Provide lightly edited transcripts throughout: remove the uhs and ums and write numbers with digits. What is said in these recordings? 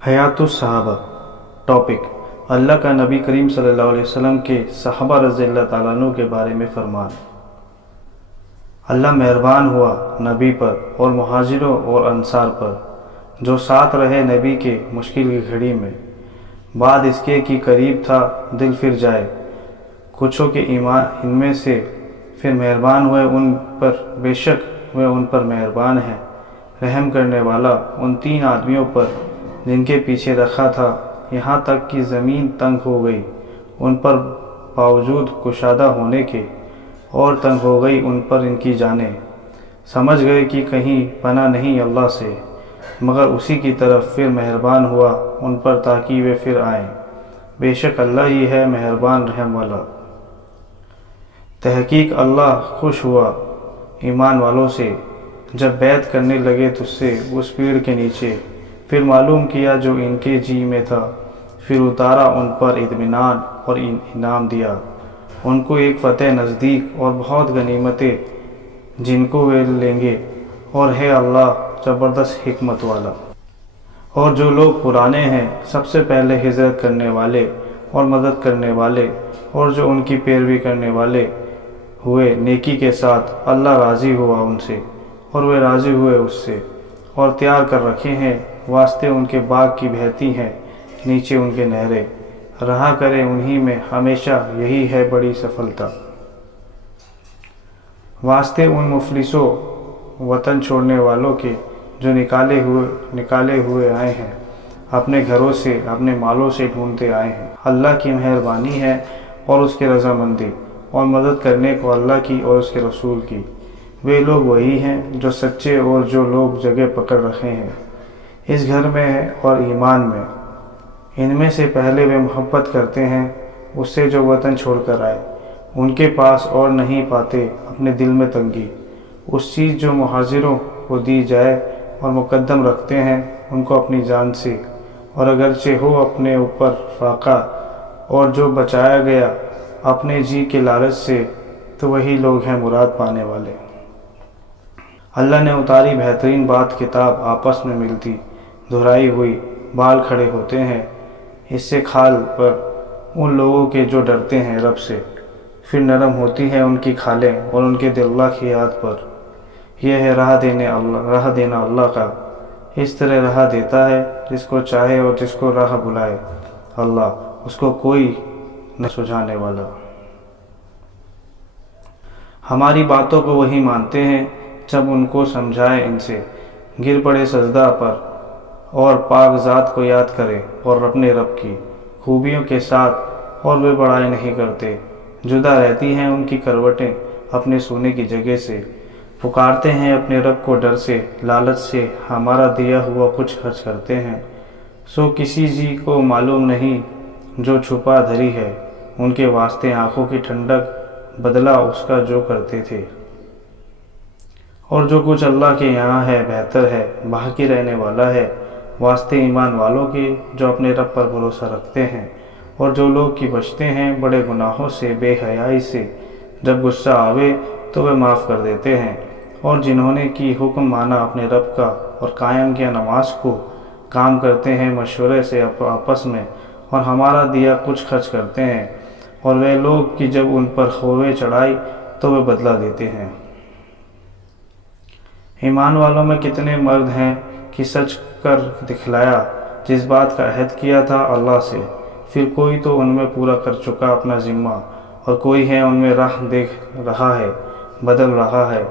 حیات الصحابہ ٹاپک اللہ کا نبی کریم صلی اللہ علیہ وسلم کے صحابہ رضی اللہ تعالیٰ عنہ کے بارے میں فرمان۔ اللہ مہربان ہوا نبی پر اور مہاجروں اور انصار پر جو ساتھ رہے نبی کے مشکل کی گھڑی میں، بعد اس کے کہ قریب تھا دل پھر جائے کچھوں کے ایمان ان میں سے، پھر مہربان ہوئے ان پر، بے شک وہ ان پر مہربان ہے، رحم کرنے والا ان تین آدمیوں پر جن کے پیچھے رکھا تھا یہاں تک کہ زمین تنگ ہو گئی ان پر باوجود کشادہ ہونے کے، اور تنگ ہو گئی ان پر ان کی جانیں، سمجھ گئے کہ کہیں پناہ نہیں اللہ سے مگر اسی کی طرف، پھر مہربان ہوا ان پر تاکہ وہ پھر آئیں، بے شک اللہ ہی ہے مہربان رحم والا۔ تحقیق اللہ خوش ہوا ایمان والوں سے جب بیعت کرنے لگے تجھ سے اس پیڑ کے نیچے، پھر معلوم کیا جو ان کے جی میں تھا، پھر اتارا ان پر اطمینان اور انعام دیا ان کو ایک فتح نزدیک اور بہت غنیمتیں جن کو وہ لیں گے، اور ہے اللہ زبردست حکمت والا۔ اور جو لوگ پرانے ہیں سب سے پہلے ہجرت کرنے والے اور مدد کرنے والے، اور جو ان کی پیروی کرنے والے ہوئے نیکی کے ساتھ، اللہ راضی ہوا ان سے اور وہ راضی ہوئے اس سے، اور تیار کر رکھے ہیں واسطے ان کے باغ کی بہتی ہیں نیچے ان کے نہریں، رہا کرے انہی میں ہمیشہ، یہی ہے بڑی سفلتا۔ واسطے ان مفلسوں وطن چھوڑنے والوں کے جو نکالے ہوئے آئے ہیں اپنے گھروں سے، اپنے مالوں سے ڈھونڈتے آئے ہیں، اللہ کی مہربانی ہے اور اس کی رضامندی اور مدد کرنے کو اللہ کی اور اس کے رسول کی۔ وہ لوگ وہی ہیں جو سچے اور جو لوگ جگہ پکڑ رکھے ہیں اس گھر میں اور ایمان میں، ان میں سے پہلے وہ محبت کرتے ہیں اس سے جو وطن چھوڑ کر آئے، ان کے پاس اور نہیں پاتے اپنے دل میں تنگی اس چیز جو مہاجروں کو دی جائے، اور مقدم رکھتے ہیں ان کو اپنی جان سے، اور اگرچہ ہو اپنے اوپر فاقہ، اور جو بچایا گیا اپنے جی کے لالچ سے، تو وہی لوگ ہیں مراد پانے والے۔ اللہ نے اتاری بہترین بات کتاب آپس میں ملتی دہرائی ہوئی، بال کھڑے ہوتے ہیں اس سے کھال پر ان لوگوں کے جو ڈرتے ہیں رب سے، پھر نرم ہوتی ہیں ان کی کھالیں اور ان کے دل اللہ کی یاد پر۔ یہ ہے راہ دینا اللہ کا، اس طرح راہ دیتا ہے جس کو چاہے اور جس کو راہ بلائے، اللہ اس کو کوئی نہ سجھانے والا۔ ہماری باتوں کو وہی مانتے ہیں جب ان کو سمجھائے ان سے، گر پڑے سجدہ پر اور پاک ذات کو یاد کرے اور اپنے رب کی خوبیوں کے ساتھ، اور وہ بڑائی نہیں کرتے، جدا رہتی ہیں ان کی کروٹیں اپنے سونے کی جگہ سے، پکارتے ہیں اپنے رب کو ڈر سے، لالچ سے ہمارا دیا ہوا کچھ خرچ کرتے ہیں، سو کسی جی کو معلوم نہیں جو چھپا دھری ہے ان کے واسطے آنکھوں کی ٹھنڈک، بدلہ اس کا جو کرتے تھے، اور جو کچھ اللہ کے یہاں ہے بہتر ہے، باقی رہنے والا ہے واسطے ایمان والوں کے جو اپنے رب پر بھروسہ رکھتے ہیں، اور جو لوگ کی بچتے ہیں بڑے گناہوں سے، بے حیائی سے، جب غصہ آوے تو وہ معاف کر دیتے ہیں، اور جنہوں نے کی حکم مانا اپنے رب کا اور قائم کیا نماز کو، کام کرتے ہیں مشورے سے آپس میں، اور ہمارا دیا کچھ خرچ کرتے ہیں، اور وہ لوگ کہ جب ان پر ہوئے چڑھائی تو وہ بدلہ دیتے ہیں۔ ایمان والوں میں کتنے مرد ہیں کہ سچ کر دکھلایا جس بات کا عہد کیا تھا اللہ سے، پھر کوئی تو ان میں پورا کر چکا اپنا ذمہ، اور کوئی ہے ان میں راہ دیکھ رہا ہے، بدل رہا ہے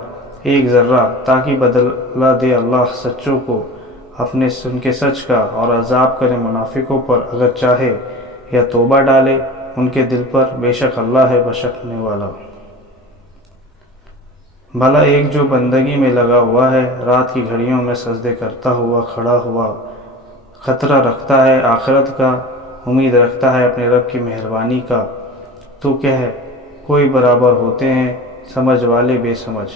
ایک ذرہ، تاکہ بدلہ دے اللہ سچوں کو اپنے ان کے سچ کا، اور عذاب کرے منافقوں پر اگر چاہے، یا توبہ ڈالے ان کے دل پر، بے شک اللہ ہے بخشنے والا۔ بھلا ایک جو بندگی میں لگا ہوا ہے، رات کی گھڑیوں میں سجدے کرتا ہوا کھڑا ہوا، خطرہ رکھتا ہے آخرت کا، امید رکھتا ہے اپنے رب کی مہربانی کا، تو کہہ کوئی برابر ہوتے ہیں سمجھ والے بے سمجھ۔